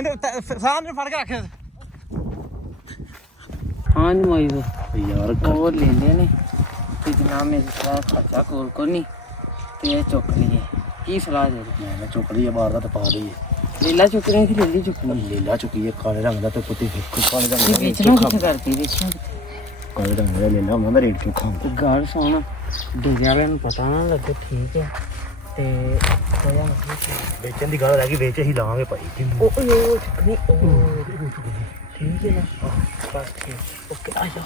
ਸਾਹ ਨੂੰ ਫੜ ਕੇ ਰੱਖ ਹਾਂ ਨੀ ਮਾਈ ਵੇ ਯਾਰ ਉਹ ਲੈ ਨੇ ਤੇ ਜਨਾਬ ਮੇਰੇ ਸਾਰਾ ਖਰਚਾ ਕੋਲ ਨਹੀਂ ਤੇ ਇਹ ਚੁੱਕ ਲਈਏ ਕੀ ਸਲਾਹ ਦੇ ਮੈਂ ਚੁੱਕ ਲਈ ਬਾਹਰ ਦਾ ਤੇ ਪਾ ਦਈਏ ਲੀਲਾ ਚੁੱਕ ਰਹੀ ਸੀ ਲੀਲੀ ਚੁੱਕਣੀ ਲੀਲਾ ਚੁੱਕੀ ਕਾਲੇ ਰੰਗ ਦਾ ਤੇ ਕੁੱਤੀ ਕਾਲੇ ਰੰਗ ਇਹ ਦਾ ਵੇਚਣਾ ਕਿੱਥੇ ਕਰਦੀ ਵੇਚਣਾ ਕਾਲੇ ਰੰਗ ਦਾ ਲੀਲਾ ਉਹਨਾਂ ਦਾ ਰੇਟ ਚੁੱਕਾ ਤੇ ਗੱਲ ਸੁਣ ਡੇਰੇ ਵਾਲਿਆਂ ਨੂੰ ਪਤਾ ਨਾ ਲੱਗੇ ਠੀਕ ਹੈ ਤੇ ਹੋਇਆ ਵੇਚਣ ਦੀ ਗੱਲ ਰਹਿ ਗਈ ਵੇਚ ਹੀ ਲਾਵਾਂਗੇ ਭਾਈ ਉਹ ਚੁੱਕਣੀ ਠੀਕ ਹੈ ਨਾ ਬਸ ਠੀਕ ਓਕੇ ਆ ਜਾ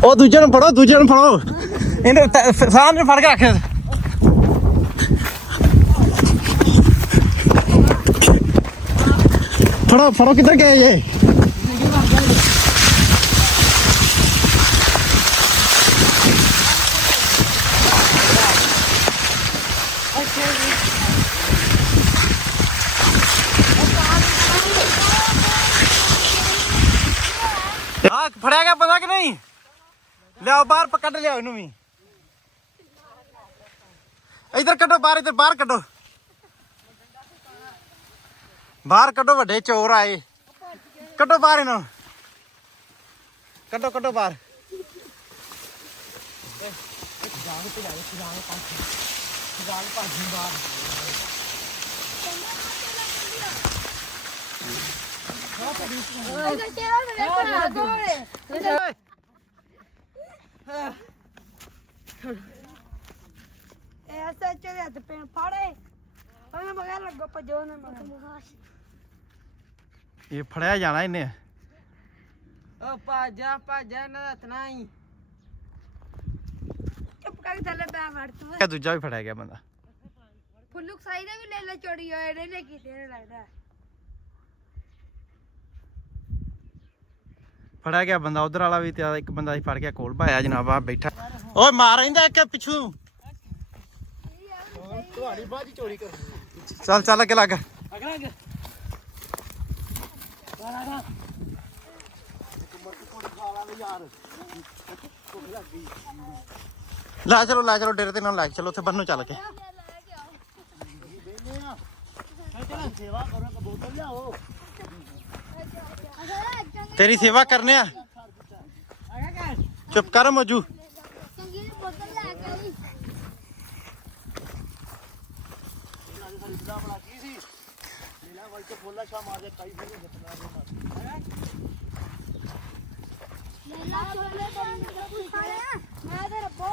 ਉਹ ਦੂਜੇ ਨੂੰ ਫੜੋ ਇਹਨੂੰ ਸਾਹ ਨੂੰ ਫੜ ਕੇ ਰੱਖ ਫੜੋ ਕਿੱਧਰ ਗਏ ਇਹ ਫੜਿਆ ਗਿਆ ਬੰਦਾ ਕਿ ਨਹੀਂ ਲਿਆਓ ਬਾਹਰ ਕੱਢ ਲਿਆਓ ਇਹਨੂੰ ਵੀ ਇਧਰ ਕੱਢੋ ਬਾਹਰ ਬਾਹਰ ਕੱਢੋ ਵੱਡੇ ਚੋਰ ਆਏ ਕੱਢੋ ਬਾਹਰ ਇਹਨੂੰ ਕੱਢੋ ਬਾਹਰ ਇਹ ਫੜਿਆ ਜਾਣਾ ਇਹਨੇ ਓ ਭਾਜਾ ਇਹਨਾਂ ਦਾ ਹੱਥ ਨਾ ਹੀ ਚੁੱਪ ਕਰਕੇ ਥੱਲੇ ਪੈ ਵੜ ਤੂੰ ਇਹ ਦੂਜਾ ਵੀ ਫੜਿਆ ਗਿਆ ਬੰਦਾ ਫੁੱਲੂ ਸਾਈ ਦੇ ਵੀ ਲੈ ਲੈ ਚੋਰੀ ਹੋਏ ਨੇ ਕੀਤੇ ਨੇ ਲੱਗਦਾ ਫੜਿਆ ਗਿਆ ਬੰਦਾ ਉਧਰ ਵਾਲਾ ਵੀ ਤੇ ਇੱਕ ਬੰਦਾ ਸੀ ਫੜ ਕੇ ਕੋਲ ਭਾਇਆ ਜਨਾਬ ਆ ਬੈਠਾ ਓਏ ਮਾਰ ਰਹਿੰਦਾ ਇੱਕ ਪਿੱਛੂ ਤੁਹਾਡੀ ਬਾਜੀ ਚੋਰੀ ਕਰ ਚੱਲ ਅੱਗੇ ਲੱਗ ਲੈ ਚਲੋ ਡੇਰੇ ਤੇ ਨਾਲ ਲੈ ਚਲੋ ਉੱਥੇ ਬੰਨੋ ਚੱਲ ਕੇ ਸੇਵਾ ਕਰੋ ਕਬੂਤਰ ਲਿਆਓ ਤੇਰੀ ਸੇਵਾ ਕਰਨੇ ਆ ਚੁੱਪ ਕਰ ਮੋਜੂ ਚੰਗੀ ਦੀ ਬੋਤਲ ਲੈ ਕੇ ਆਈ ਲੈਲਾ ਛੋਲੇ ਤੋਂ ਖਾਇਆ ਮੈਂ ਤੇ ਰੱਬੋ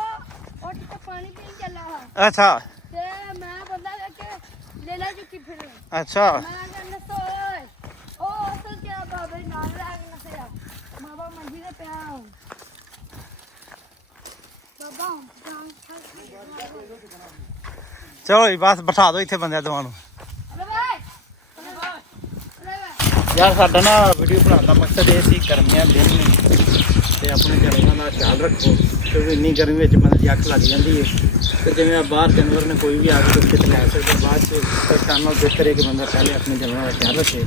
ਉੱਠ ਕੇ ਪਾਣੀ ਪੀਣ ਚੱਲਾ ਹਾਂ ਅੱਛਾ ਤੇ ਮੈਂ ਬੰਦਾ ਕਿ ਲੈਲਾ ਚੁੱਕੀ ਫਿਰ ਅੱਛਾ ਮੈਂ ਕਹਿੰਦਾ ਸੋਏ ਉਹ ਅਸਲ ਕਿਆ ਬਾਬੇ ਨਾਲ ਲੱਗ ਨਾ ਸਿਆ ਬਾਬਾ ਮੰਜੀ ਤੇ ਪਿਆ ਬਾਬਾ ਚਲੋ ਜੀ ਬਸ ਬਿਠਾ ਦਿਓ ਇੱਥੇ ਬੰਦਿਆਂ ਦੋਵਾਂ ਨੂੰ ਅਰੇ ਭਾਈ ਯਾਰ ਸਾਡਾ ਨਾ ਵੀਡੀਓ ਬਣਾਉਣ ਦਾ ਮਕਸਦ ਇਹ ਸੀ ਗਰਮੀਆਂ ਦਿਨ ਨੇ ਤੇ ਆਪਣੇ ਜਾਨਵਰਾਂ ਦਾ ਖਿਆਲ ਰੱਖੋ ਕਿਉਂਕਿ ਇੰਨੀ ਗਰਮੀ ਵਿੱਚ ਬੰਦੇ ਦੀ ਅੱਖ ਲੱਗ ਜਾਂਦੀ ਹੈ ਤੇ ਜਿਵੇਂ ਬਾਹਰ ਜਾਨਵਰ ਨੇ ਕੋਈ ਵੀ ਆ ਕੇ ਕਿਤੇ ਲੈ ਸਕਦਾ ਬਾਅਦ ਚ ਪਰੇਸ਼ਾਨ ਨਾਲ ਬਿਹਤਰ ਹੈ ਕਿ ਬੰਦਾ ਪਹਿਲੇ ਆਪਣੇ ਜਾਨਵਰਾਂ ਦਾ ਖਿਆਲ ਰੱਖੇ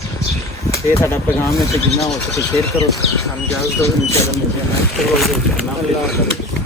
ਤੇ ਸਾਡਾ ਪੈਗਾਮ ਹੈ ਤੇ ਜਿੰਨਾ ਹੋ ਸਕੇ ਸ਼ੇਅਰ ਕਰੋ ਸਾਨੂੰ ਇਜਾਜ਼ਤ ਦਿਓ ਇਨਸ਼ਾਅੱਲਾ ਮਿਲਦੇ ਹਾਂ ਨੈਕਸਟ ਵੀਡੀਓ ਵਿੱਚ।